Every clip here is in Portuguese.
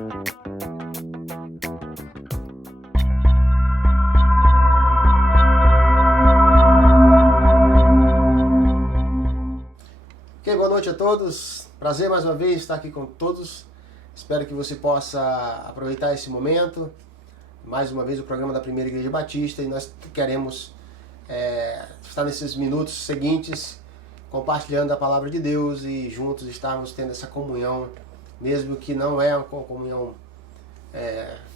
Ok, boa noite a todos. Prazer mais uma vez estar aqui com todos. Espero que você possa aproveitar esse momento. Mais uma vez o programa da Primeira Igreja Batista, e nós queremos estar nesses minutos seguintes compartilhando a palavra de Deus e juntos estarmos tendo essa comunhão, mesmo que não é uma comunhão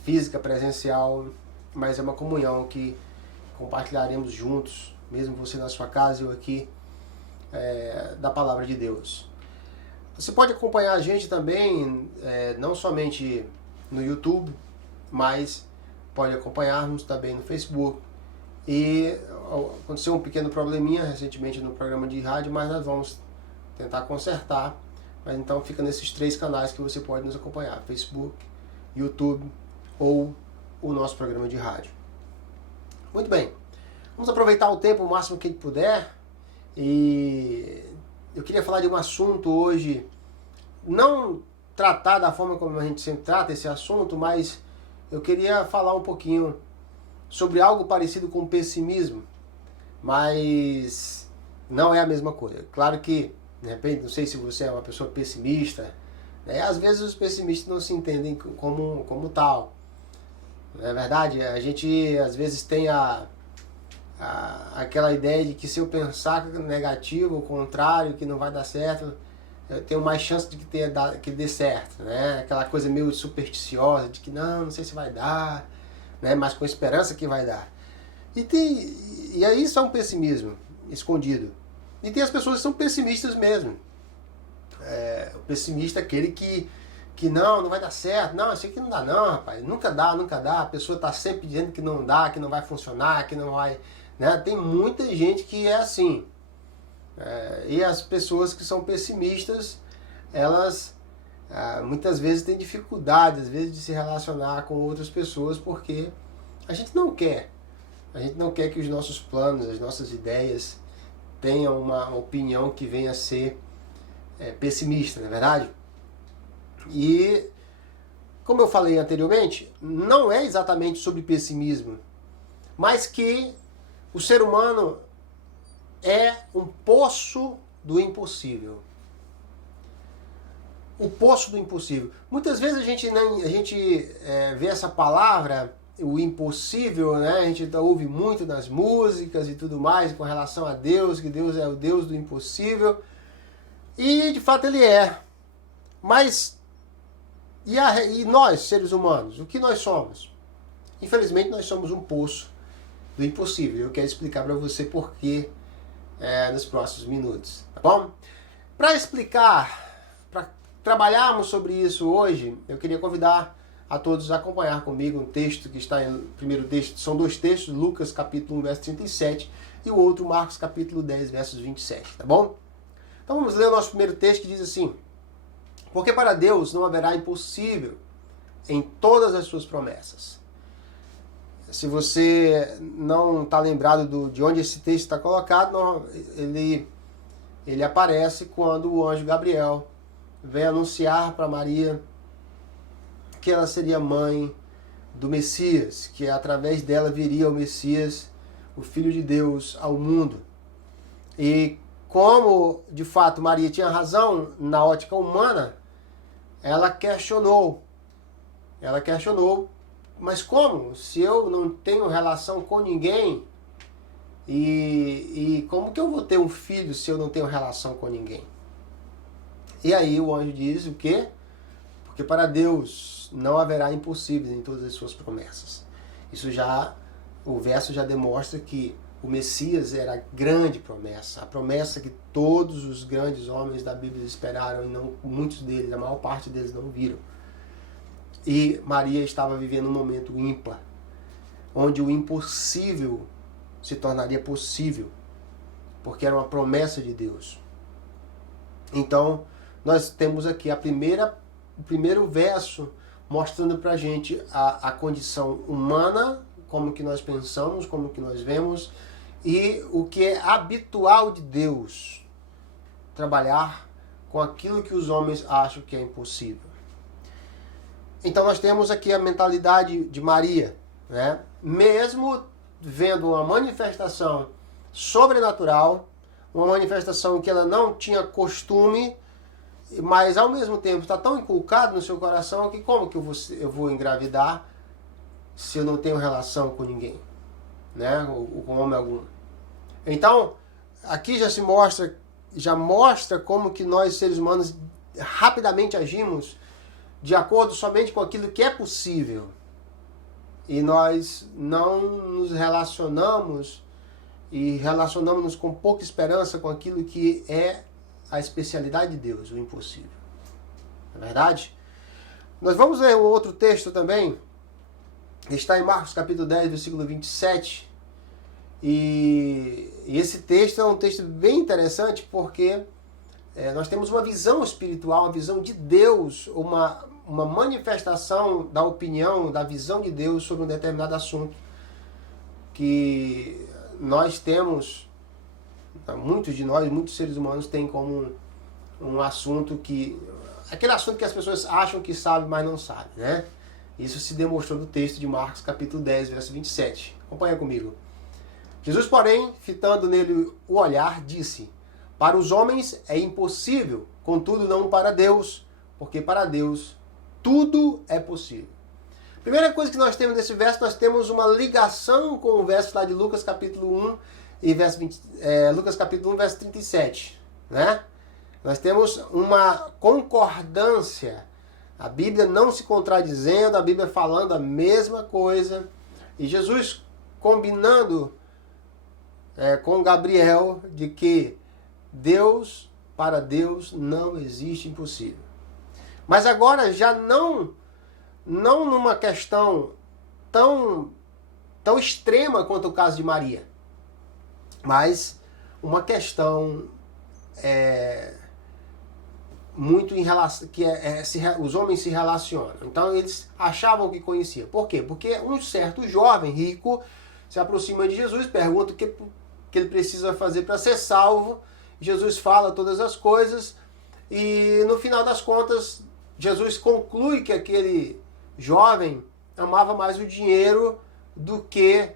física, presencial, mas é uma comunhão que compartilharemos juntos, mesmo você na sua casa e eu aqui, da palavra de Deus. Você pode acompanhar a gente também, não somente no YouTube, mas pode acompanhar-nos também no Facebook. E aconteceu um pequeno probleminha recentemente no programa de rádio, mas nós vamos tentar consertar. Mas então fica nesses 3 canais que você pode nos acompanhar: Facebook, YouTube ou o nosso programa de rádio. Muito bem, vamos aproveitar o tempo o máximo que puder. E eu queria falar de um assunto hoje, não tratar da forma como a gente sempre trata esse assunto, mas eu queria falar um pouquinho sobre algo parecido com pessimismo, mas não é a mesma coisa. Claro que, de repente, não sei se você é uma pessoa pessimista, né? Às vezes os pessimistas não se entendem como tal. Não é verdade? A gente às vezes tem aquela ideia de que se eu pensar negativo, o contrário, que não vai dar certo, eu tenho mais chance de que dê certo, né? Aquela coisa meio supersticiosa de que não sei se vai dar, né? Mas com esperança que vai dar. E aí isso é um pessimismo escondido. E tem as pessoas que são pessimistas mesmo. O pessimista é aquele que não vai dar certo, não, isso aqui não dá não, rapaz, nunca dá, a pessoa está sempre dizendo que não dá, que não vai funcionar, que não vai... Né? Tem muita gente que é assim. E as pessoas que são pessimistas, elas muitas vezes têm dificuldade, às vezes, de se relacionar com outras pessoas, porque a gente não quer que os nossos planos, as nossas ideias tenham uma opinião que venha a ser pessimista, não é verdade? E, como eu falei anteriormente, não é exatamente sobre pessimismo, mas que o ser humano é um poço do impossível. O poço do impossível. Muitas vezes a gente vê essa palavra, o impossível, né? A gente ouve muito nas músicas e tudo mais com relação a Deus, que Deus é o Deus do impossível. E de fato ele é. Mas e nós, seres humanos, o que nós somos? Infelizmente nós somos um poço do impossível. Eu quero explicar para você por quê nos próximos minutos, tá bom? Para explicar, para trabalharmos sobre isso hoje, eu queria convidar a todos a acompanhar comigo um texto que está em primeiro texto, são 2 textos, Lucas capítulo 1, verso 37 e o outro Marcos capítulo 10, versos 27, tá bom? Então vamos ler o nosso primeiro texto, que diz assim: porque para Deus não haverá impossível em todas as suas promessas. Se você não está lembrado de onde esse texto está colocado, ele aparece quando o anjo Gabriel vem anunciar para Maria que ela seria mãe do Messias, que através dela viria o Messias, o Filho de Deus, ao mundo. E como, de fato, Maria tinha razão na ótica humana, ela questionou, mas como? Se eu não tenho relação com ninguém, e como que eu vou ter um filho se eu não tenho relação com ninguém? E aí o anjo diz o quê? Porque para Deus não haverá impossíveis em todas as suas promessas. O verso já demonstra que o Messias era a grande promessa, a promessa que todos os grandes homens da Bíblia esperaram, e não muitos deles, a maior parte deles não viram. E Maria estava vivendo um momento ímpar, onde o impossível se tornaria possível, porque era uma promessa de Deus. Então, nós temos aqui o primeiro verso mostrando para a gente a condição humana, como que nós pensamos, como que nós vemos, e o que é habitual de Deus, trabalhar com aquilo que os homens acham que é impossível. Então nós temos aqui a mentalidade de Maria, né? Mesmo vendo uma manifestação sobrenatural, uma manifestação que ela não tinha costume, mas ao mesmo tempo está tão inculcado no seu coração que como que eu vou engravidar se eu não tenho relação com ninguém, né? Ou com homem algum. Então, aqui já mostra como que nós seres humanos rapidamente agimos de acordo somente com aquilo que é possível. E nós não nos relacionamos e relacionamos-nos com pouca esperança com aquilo que é a especialidade de Deus, o impossível. Não é verdade? Nós vamos ler um outro texto também, que está em Marcos capítulo 10, versículo 27. E esse texto é um texto bem interessante porque nós temos uma visão espiritual, uma visão de Deus, uma manifestação da opinião, da visão de Deus sobre um determinado assunto que nós temos, muitos de nós, muitos seres humanos têm como um assunto aquele assunto que as pessoas acham que sabem, mas não sabem, né? Isso se demonstrou no texto de Marcos capítulo 10, verso 27. Acompanha comigo. Jesus, porém, fitando nele o olhar, disse: para os homens é impossível, contudo não para Deus, porque para Deus tudo é possível. Primeira coisa que nós temos nesse verso, nós temos uma ligação com o verso lá de Lucas capítulo 1 e verso Lucas capítulo 1, verso 37, né? Nós temos uma concordância, a Bíblia não se contradizendo, a Bíblia falando a mesma coisa, e Jesus combinando com Gabriel de que para Deus não existe impossível. Mas agora já não numa questão tão extrema quanto o caso de Maria, mas uma questão muito em relação que os homens se relacionam. Então eles achavam que conheciam. Por quê? Porque um certo jovem rico se aproxima de Jesus, pergunta o que ele precisa fazer para ser salvo. Jesus fala todas as coisas e no final das contas Jesus conclui que aquele jovem amava mais o dinheiro do que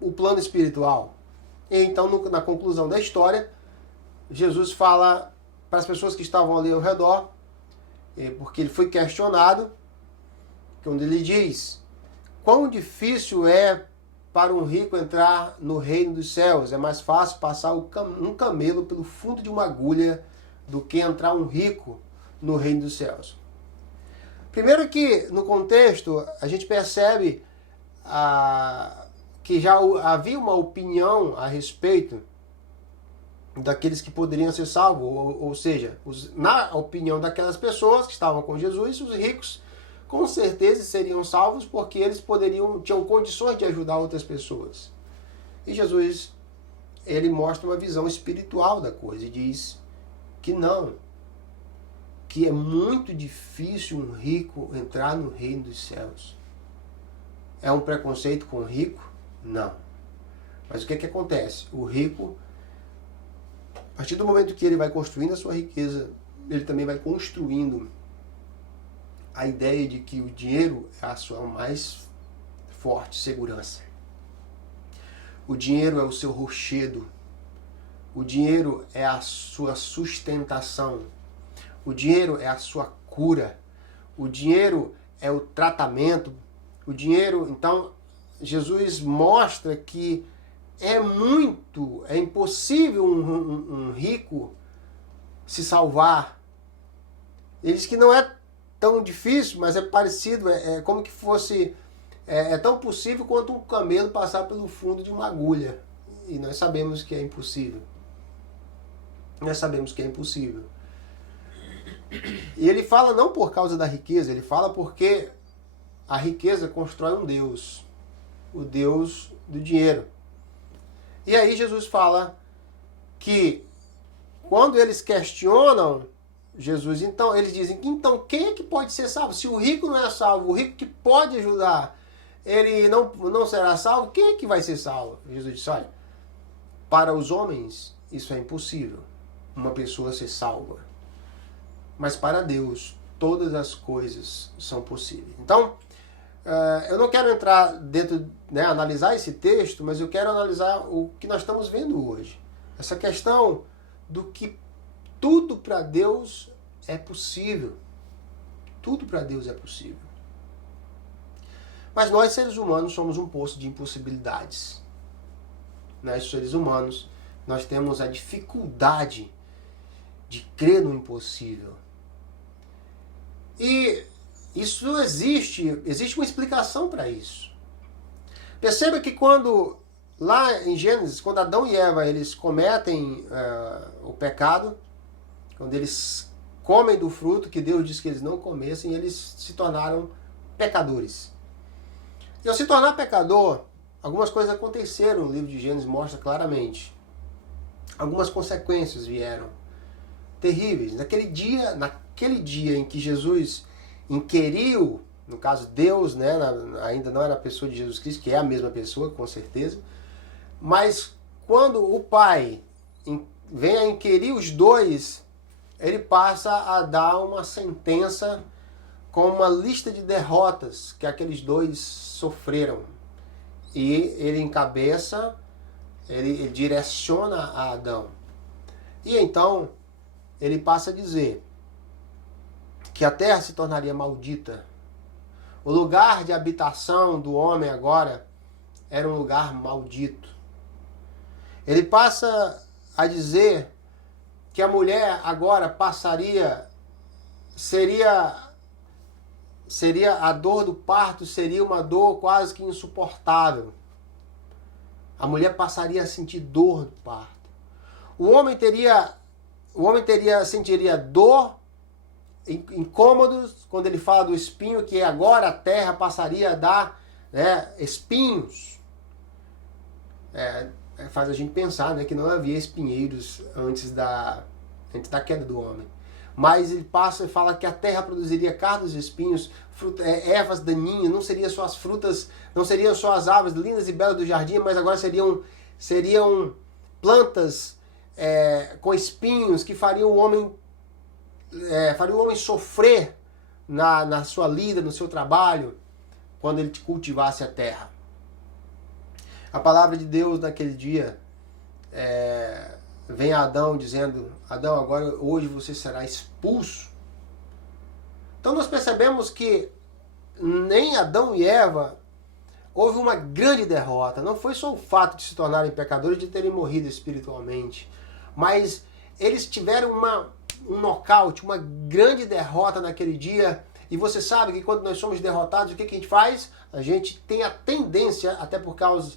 o plano espiritual. E então, na conclusão da história, Jesus fala para as pessoas que estavam ali ao redor, porque ele foi questionado, quando ele diz: quão difícil é para um rico entrar no reino dos céus? É mais fácil passar um camelo pelo fundo de uma agulha do que entrar um rico no reino dos céus. Primeiro que, no contexto, a gente percebe que já havia uma opinião a respeito daqueles que poderiam ser salvos, ou seja, na opinião daquelas pessoas que estavam com Jesus, os ricos com certeza seriam salvos porque eles tinham condições de ajudar outras pessoas. E Jesus, ele mostra uma visão espiritual da coisa e diz que não, que é muito difícil um rico entrar no reino dos céus. É um preconceito com o rico? Não. Mas o que acontece? O rico, a partir do momento que ele vai construindo a sua riqueza, ele também vai construindo a ideia de que o dinheiro é a sua mais forte segurança. O dinheiro é o seu rochedo. O dinheiro é a sua sustentação. O dinheiro é a sua cura. O dinheiro é o tratamento. O dinheiro, então, Jesus mostra que é impossível um rico se salvar. Ele diz que não é tão difícil, mas é parecido, é como que fosse, é tão possível quanto um camelo passar pelo fundo de uma agulha. E nós sabemos que é impossível. Nós sabemos que é impossível. E ele fala não por causa da riqueza, ele fala porque a riqueza constrói um Deus, o Deus do dinheiro. E aí Jesus fala que quando eles questionam Jesus, então eles dizem que então quem é que pode ser salvo? Se o rico não é salvo, o rico que pode ajudar, ele não será salvo, quem é que vai ser salvo? Jesus disse: olha, para os homens isso é impossível, uma pessoa ser salva. Mas para Deus todas as coisas são possíveis. Então, eu não quero entrar dentro, analisar esse texto, mas eu quero analisar o que nós estamos vendo hoje. Essa questão do que tudo para Deus é possível. Tudo para Deus é possível. Mas nós, seres humanos, somos um poço de impossibilidades. Nós, seres humanos, nós temos a dificuldade de crer no impossível. E isso existe uma explicação para isso. Perceba que quando, lá em Gênesis, quando Adão e Eva eles cometem o pecado, quando eles comem do fruto que Deus disse que eles não comessem, eles se tornaram pecadores. E ao se tornar pecador, algumas coisas aconteceram, o livro de Gênesis mostra claramente. Algumas consequências vieram terríveis. Naquele dia em que Jesus inquiriu, no caso Deus, ainda não era a pessoa de Jesus Cristo, que é a mesma pessoa, com certeza, mas quando o Pai vem a inquirir os dois, ele passa a dar uma sentença com uma lista de derrotas que aqueles dois sofreram. E ele encabeça, ele direciona a Adão. E então ele passa a dizer que a terra se tornaria maldita. O lugar de habitação do homem agora era um lugar maldito. Ele passa a dizer que a mulher agora seria a dor do parto, seria uma dor quase que insuportável. A mulher passaria a sentir dor do parto. O homem sentiria dor, incômodos, quando ele fala do espinho, que agora a terra passaria a dar espinhos. Faz a gente pensar que não havia espinheiros antes da queda do homem. Mas ele passa e fala que a terra produziria cardos e espinhos, ervas daninhas, não seriam só as frutas, não seriam só as árvores lindas e belas do jardim, mas agora seriam plantas com espinhos que fariam o homem sofrer na sua lida, no seu trabalho, quando ele cultivasse a terra. A palavra de Deus naquele dia vem a Adão dizendo: Adão, hoje você será expulso. Então nós percebemos que nem Adão e Eva houve uma grande derrota. Não foi só o fato de se tornarem pecadores, de terem morrido espiritualmente, mas eles tiveram um nocaute, uma grande derrota naquele dia. E você sabe que quando nós somos derrotados, o que a gente faz? A gente tem a tendência, até por causa,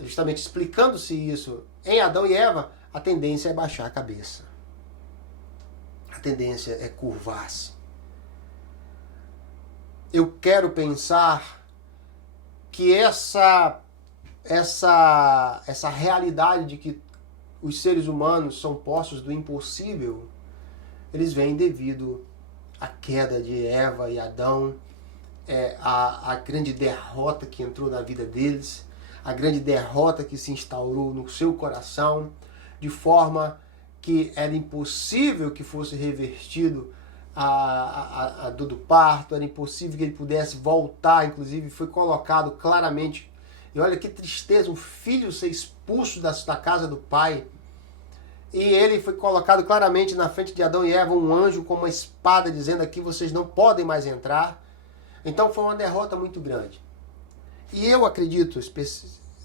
justamente explicando-se isso em Adão e Eva, a tendência é baixar a cabeça. A tendência é curvar-se. Eu quero pensar que essa realidade de que os seres humanos são postos do impossível, eles vêm devido à queda de Eva e Adão, a grande derrota que entrou na vida deles, a grande derrota que se instaurou no seu coração, de forma que era impossível que fosse revertido a dor do parto, era impossível que ele pudesse voltar, inclusive foi colocado claramente, e olha que tristeza, um filho ser expulso da casa do pai, e ele foi colocado claramente na frente de Adão e Eva, um anjo com uma espada dizendo: aqui vocês não podem mais entrar. Então foi uma derrota muito grande. E eu acredito,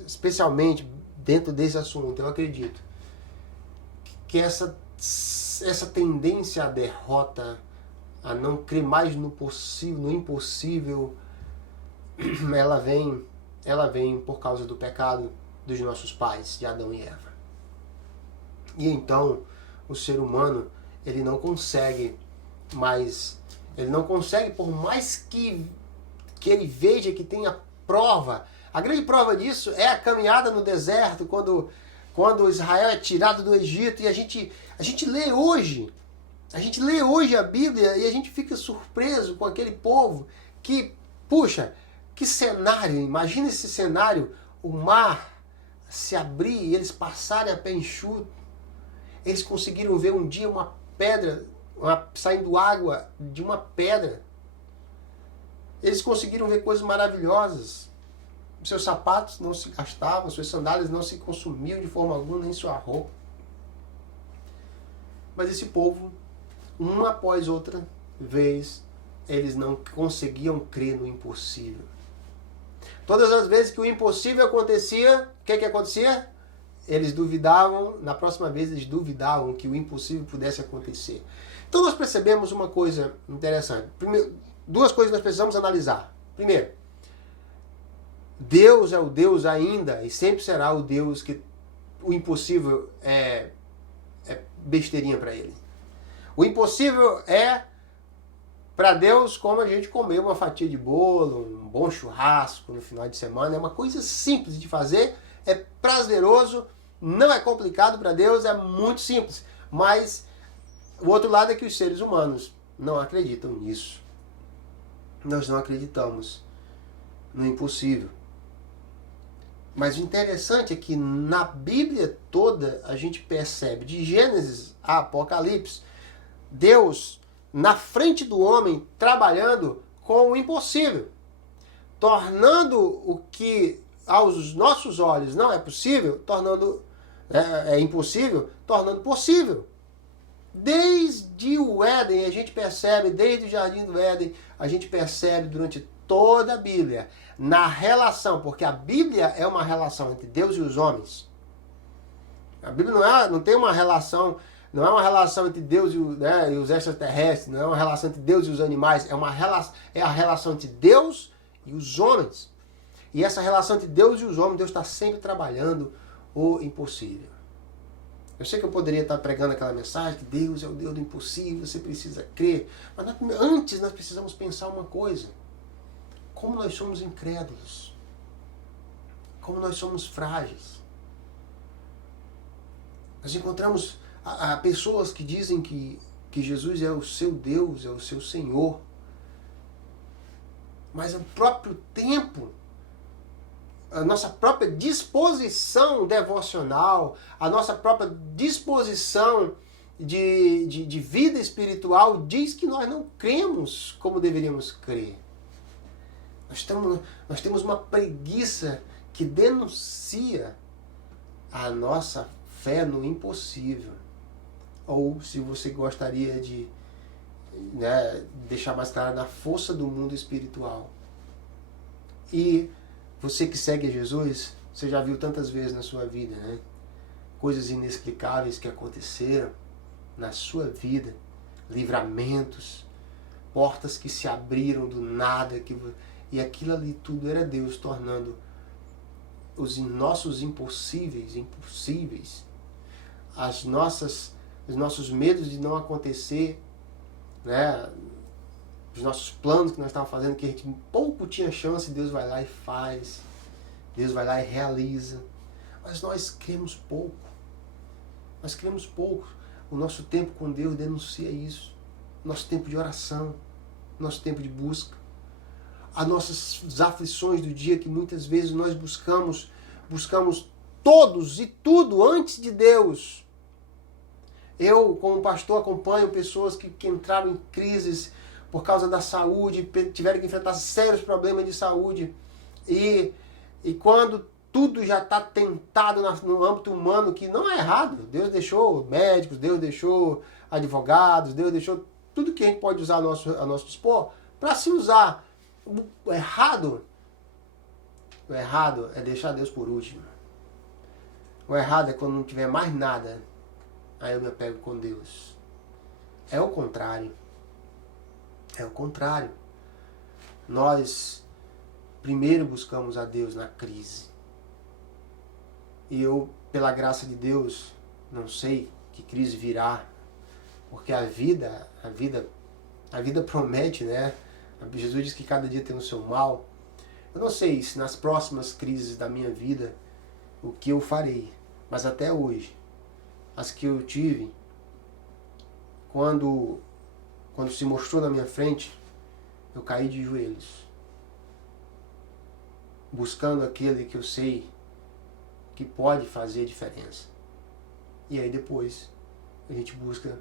especialmente dentro desse assunto, eu acredito que essa tendência à derrota, a não crer mais no possível, no impossível, ela vem por causa do pecado dos nossos pais, de Adão e Eva. E então o ser humano, ele não consegue, por mais que ele veja que tenha prova. A grande prova disso é a caminhada no deserto, quando Israel é tirado do Egito, e a gente lê hoje a Bíblia e a gente fica surpreso com aquele povo que, puxa, que cenário, imagina esse cenário, o mar se abrir e eles passarem a pé enxuto. Eles conseguiram ver um dia uma pedra, saindo água de uma pedra. Eles conseguiram ver coisas maravilhosas. Seus sapatos não se gastavam, suas sandálias não se consumiam de forma alguma, nem sua roupa. Mas esse povo, uma após outra vez, eles não conseguiam crer no impossível. Todas as vezes que o impossível acontecia, o que acontecia? Eles duvidavam, na próxima vez eles duvidavam que o impossível pudesse acontecer. Então nós percebemos uma coisa interessante. Primeiro, duas coisas nós precisamos analisar. Primeiro, Deus é o Deus ainda e sempre será o Deus que o impossível é besteirinha para ele. O impossível é para Deus como a gente comer uma fatia de bolo, um bom churrasco no final de semana. É uma coisa simples de fazer, é prazeroso, não é complicado para Deus, é muito simples. Mas o outro lado é que os seres humanos não acreditam nisso. Nós não acreditamos no impossível. Mas o interessante é que na Bíblia toda a gente percebe, de Gênesis a Apocalipse, Deus na frente do homem trabalhando com o impossível, tornando o que aos nossos olhos não é possível, tornando é impossível, tornando possível. Desde o Éden a gente percebe, desde o Jardim do Éden, a gente percebe durante toda a Bíblia, na relação, porque a Bíblia é uma relação entre Deus e os homens. A Bíblia não tem uma relação, não é uma relação entre Deus e os extraterrestres, não é uma relação entre Deus e os animais, é a relação entre Deus e os homens. E essa relação entre Deus e os homens, Deus está sempre trabalhando o impossível. Eu sei que eu poderia estar pregando aquela mensagem que Deus é o Deus do impossível, você precisa crer. Mas antes nós precisamos pensar uma coisa. Como nós somos incrédulos. Como nós somos frágeis. Nós encontramos pessoas que dizem que Jesus é o seu Deus, é o seu Senhor. Mas o próprio tempo, a nossa própria disposição devocional, a nossa própria disposição de vida espiritual diz que nós não cremos como deveríamos crer. Nós temos uma preguiça que denuncia a nossa fé no impossível. Ou, se você gostaria de deixar mais claro, na força do mundo espiritual. E você que segue a Jesus, você já viu tantas vezes na sua vida, né? Coisas inexplicáveis que aconteceram na sua vida, livramentos, portas que se abriram do nada, e aquilo ali tudo era Deus tornando os nossos impossíveis, os nossos medos de não acontecer, né? Os nossos planos que nós estávamos fazendo, que a gente pouco tinha chance, Deus vai lá e faz. Deus vai lá e realiza. Mas nós cremos pouco. Nós cremos pouco. O nosso tempo com Deus denuncia isso. Nosso tempo de oração. Nosso tempo de busca. As nossas aflições do dia, que muitas vezes nós buscamos todos e tudo antes de Deus. Eu, como pastor, acompanho pessoas que entraram em crises por causa da saúde, tiveram que enfrentar sérios problemas de saúde. E quando tudo já está tentado no âmbito humano, que não é errado, Deus deixou médicos, Deus deixou advogados, Deus deixou tudo que a gente pode usar a nosso dispor para se usar. O errado é deixar Deus por último. O errado é quando não tiver mais nada, aí eu me apego com Deus. É o contrário. É o contrário. Nós primeiro buscamos a Deus na crise. E eu, pela graça de Deus, não sei que crise virá, porque a vida promete, né? Jesus diz que cada dia tem o seu mal. Eu não sei se nas próximas crises da minha vida o que eu farei, mas até hoje, as que eu tive, quando se mostrou na minha frente, eu caí de joelhos, buscando aquele que eu sei que pode fazer a diferença. E aí depois a gente busca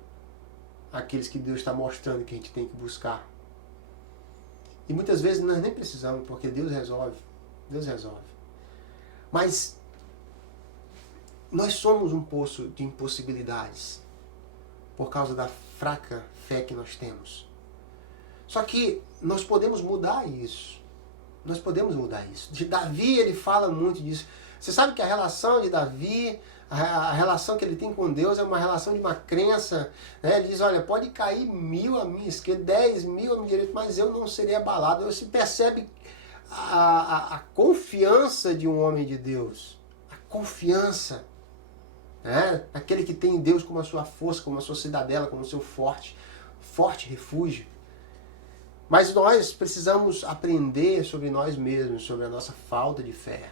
aqueles que Deus está mostrando que a gente tem que buscar. E muitas vezes nós nem precisamos, porque Deus resolve. Deus resolve. Mas nós somos um poço de impossibilidades por causa da fraca fé que nós temos. Só que nós podemos mudar isso. Nós podemos mudar isso. De Davi, ele fala muito disso. Você sabe que a relação de Davi, a relação que ele tem com Deus é uma relação de uma crença. Né? Ele diz, olha, pode cair 1000 à minha esquerda, 10.000 à minha direita, mas eu não serei abalado. Você percebe a confiança de um homem de Deus. A confiança. Né? Aquele que tem Deus como a sua força, como a sua cidadela, como o seu forte refúgio. Mas nós precisamos aprender sobre nós mesmos, sobre a nossa falta de fé,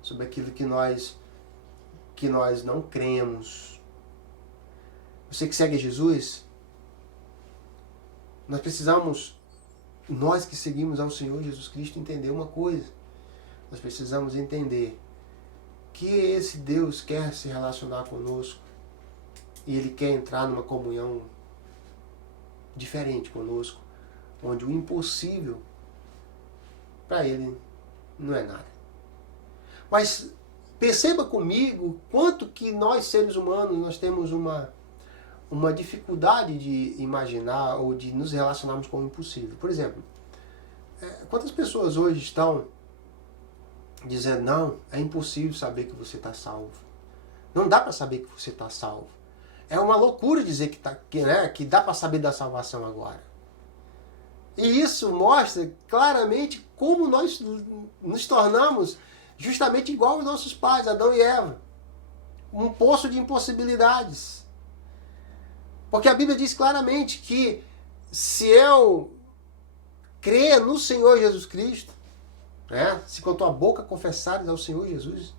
sobre aquilo que nós não cremos. Você que segue Jesus, nós precisamos, nós que seguimos ao Senhor Jesus Cristo, entender uma coisa. Nós precisamos entender que esse Deus quer se relacionar conosco e Ele quer entrar numa comunhão diferente conosco, onde o impossível para Ele não é nada. Mas perceba comigo quanto que nós seres humanos nós temos uma dificuldade de imaginar ou de nos relacionarmos com o impossível. Por exemplo, quantas pessoas hoje estão dizendo, não, é impossível saber que você está salvo. Não dá para saber que você está salvo. É uma loucura dizer que dá para saber da salvação agora. E isso mostra claramente como nós nos tornamos justamente igual aos nossos pais, Adão e Eva. Um poço de impossibilidades. Porque a Bíblia diz claramente que se eu crer no Senhor Jesus Cristo, né, se com a tua boca confessares ao Senhor Jesus,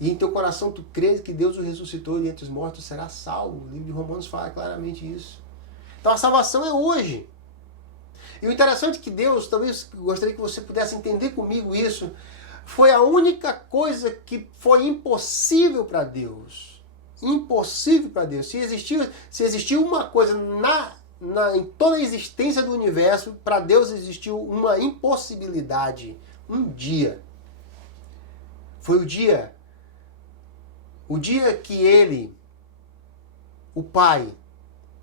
e em teu coração tu crês que Deus o ressuscitou e entre os mortos será salvo. O livro de Romanos fala claramente isso. Então a salvação é hoje. E o interessante é que Deus, talvez gostaria que você pudesse entender comigo isso, foi a única coisa que foi impossível para Deus. Impossível para Deus. Se existiu uma coisa em toda a existência do universo, para Deus existiu uma impossibilidade. Um dia. Foi o dia que Ele, o Pai,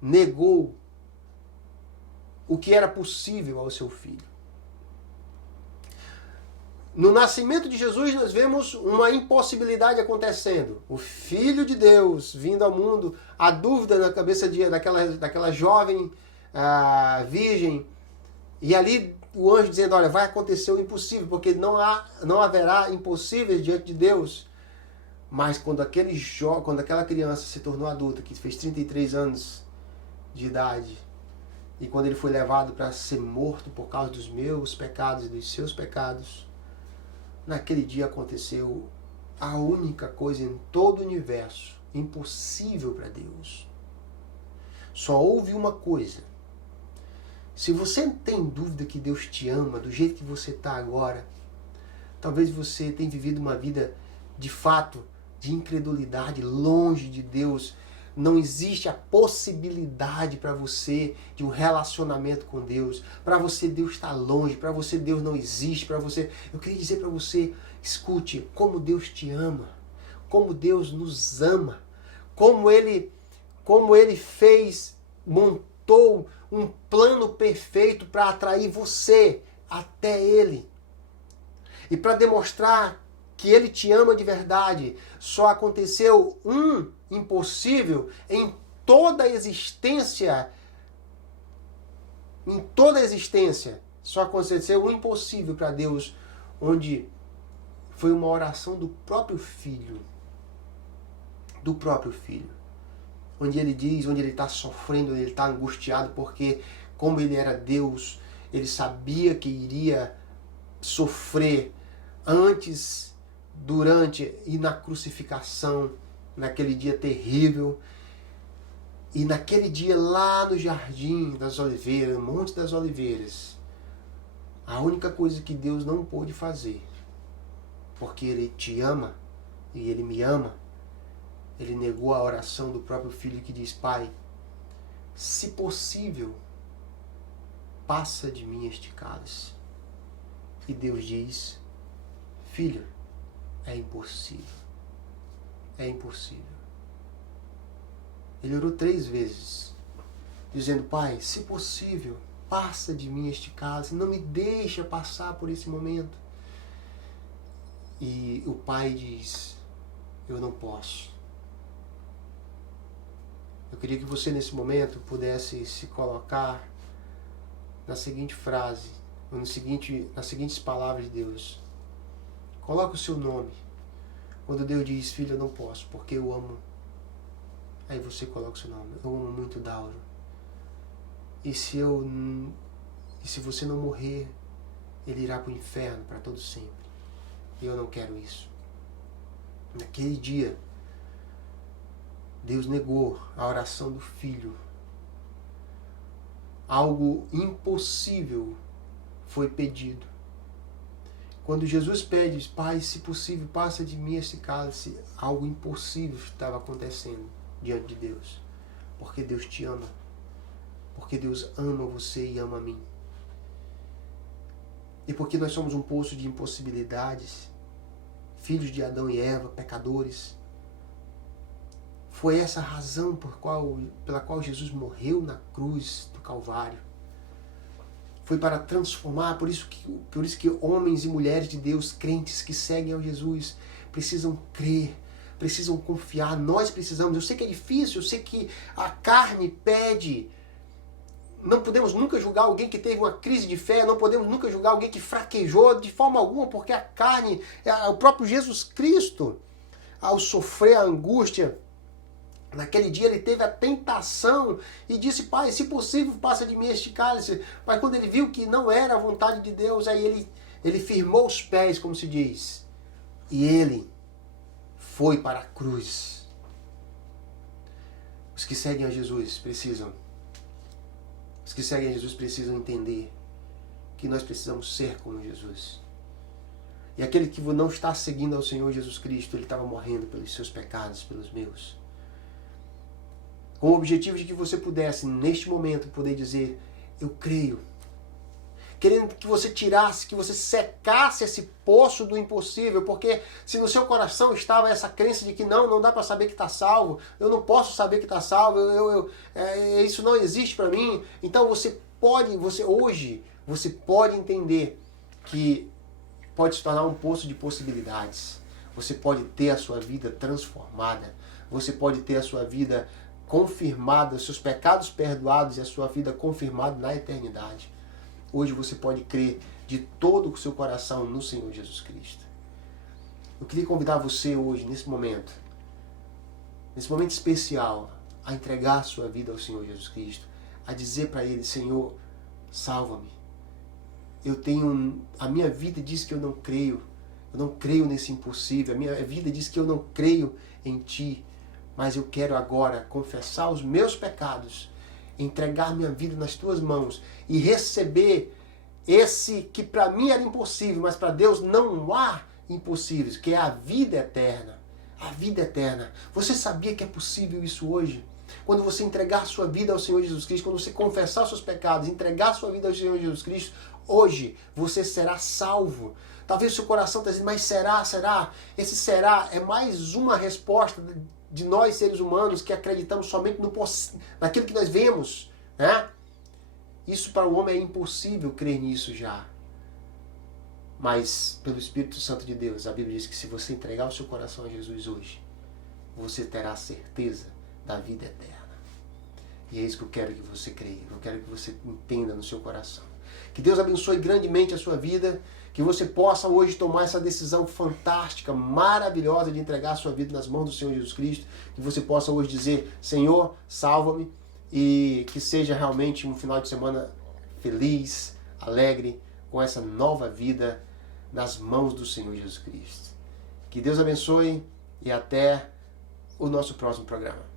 negou o que era possível ao seu Filho. No nascimento de Jesus nós vemos uma impossibilidade acontecendo. O Filho de Deus vindo ao mundo, a dúvida na cabeça daquela jovem virgem, e ali o anjo dizendo, olha, vai acontecer o impossível, porque não haverá impossíveis diante de Deus. Mas quando aquela criança se tornou adulta, que fez 33 anos de idade, e quando ele foi levado para ser morto por causa dos meus pecados e dos seus pecados, naquele dia aconteceu a única coisa em todo o universo impossível para Deus. Só houve uma coisa. Se você tem dúvida que Deus te ama do jeito que você está agora, talvez você tenha vivido uma vida de fato de incredulidade, longe de Deus. Não existe a possibilidade para você de um relacionamento com Deus. Para você, Deus está longe. Para você, Deus não existe. Para você, eu queria dizer para você, escute, como Deus te ama. Como Deus nos ama. Como Ele montou um plano perfeito para atrair você até Ele. E para demonstrar que Ele te ama de verdade, só aconteceu um impossível em toda a existência. Em toda a existência, só aconteceu um impossível para Deus, onde foi uma oração do próprio Filho. Do próprio Filho. Onde Ele diz, onde Ele está sofrendo, Ele está angustiado, porque como Ele era Deus, Ele sabia que iria sofrer antes, durante e na crucificação, naquele dia terrível. E naquele dia lá no Jardim das Oliveiras, no Monte das Oliveiras, a única coisa que Deus não pôde fazer, porque Ele te ama e Ele me ama, Ele negou a oração do próprio Filho que diz, Pai, se possível, passa de mim este cálice. E Deus diz, filho, é impossível. É impossível. Ele orou 3 vezes, dizendo, Pai, se possível, passa de mim este cálice, não me deixa passar por esse momento. E o Pai diz, eu não posso. Eu queria que você nesse momento pudesse se colocar na seguinte frase, ou nas seguintes palavras de Deus. Coloca o seu nome. Quando Deus diz, filho, eu não posso, porque eu amo. Aí você coloca o seu nome. Eu amo muito Dauro. E se você não morrer, ele irá para o inferno para todo sempre. E eu não quero isso. Naquele dia, Deus negou a oração do filho. Algo impossível foi pedido. Quando Jesus pede, Pai, se possível, passa de mim esse cálice, algo impossível estava acontecendo diante de Deus. Porque Deus te ama. Porque Deus ama você e ama a mim. E porque nós somos um poço de impossibilidades, filhos de Adão e Eva, pecadores. Foi essa a razão pela qual Jesus morreu na cruz do Calvário. Foi para transformar, por isso que homens e mulheres de Deus, crentes que seguem ao Jesus, precisam crer, precisam confiar, nós precisamos. Eu sei que é difícil, eu sei que a carne pede. Não podemos nunca julgar alguém que teve uma crise de fé, não podemos nunca julgar alguém que fraquejou de forma alguma, porque a carne, o próprio Jesus Cristo, ao sofrer a angústia, naquele dia ele teve a tentação e disse, Pai, se possível, passa de mim este cálice. Mas quando ele viu que não era a vontade de Deus, aí ele firmou os pés, como se diz, e ele foi para a cruz. Os que seguem a Jesus precisam entender que nós precisamos ser como Jesus. E aquele que não está seguindo ao Senhor Jesus Cristo, ele estava morrendo pelos seus pecados, pelos meus. Com o objetivo de que você pudesse, neste momento, poder dizer, eu creio. Querendo que você tirasse, que você secasse esse poço do impossível, porque se no seu coração estava essa crença de que não dá para saber que está salvo, eu não posso saber que está salvo, isso não existe para mim, então hoje você pode entender que pode se tornar um poço de possibilidades. Você pode ter a sua vida transformada, você pode ter a sua vida confirmada, seus pecados perdoados e a sua vida confirmada na eternidade. Hoje você pode crer de todo o seu coração no Senhor Jesus Cristo. Eu queria convidar você hoje, nesse momento especial, a entregar a sua vida ao Senhor Jesus Cristo, a dizer para Ele, Senhor, salva-me. A minha vida diz que eu não creio nesse impossível, a minha vida diz que eu não creio em Ti, mas eu quero agora confessar os meus pecados, entregar minha vida nas Tuas mãos e receber esse que para mim era impossível, mas para Deus não há impossíveis, que é a vida eterna. A vida eterna. Você sabia que é possível isso hoje? Quando você entregar sua vida ao Senhor Jesus Cristo, quando você confessar os seus pecados, entregar sua vida ao Senhor Jesus Cristo, hoje você será salvo. Talvez o seu coração está dizendo, mas será? Esse será é mais uma resposta de nós seres humanos que acreditamos somente naquilo que nós vemos, né? Isso para o homem é impossível crer nisso já. Mas pelo Espírito Santo de Deus, a Bíblia diz que se você entregar o seu coração a Jesus hoje, você terá a certeza da vida eterna. E é isso que eu quero que você creia, eu quero que você entenda no seu coração. Que Deus abençoe grandemente a sua vida, que você possa hoje tomar essa decisão fantástica, maravilhosa de entregar a sua vida nas mãos do Senhor Jesus Cristo, que você possa hoje dizer, Senhor, salva-me, e que seja realmente um final de semana feliz, alegre, com essa nova vida nas mãos do Senhor Jesus Cristo. Que Deus abençoe e até o nosso próximo programa.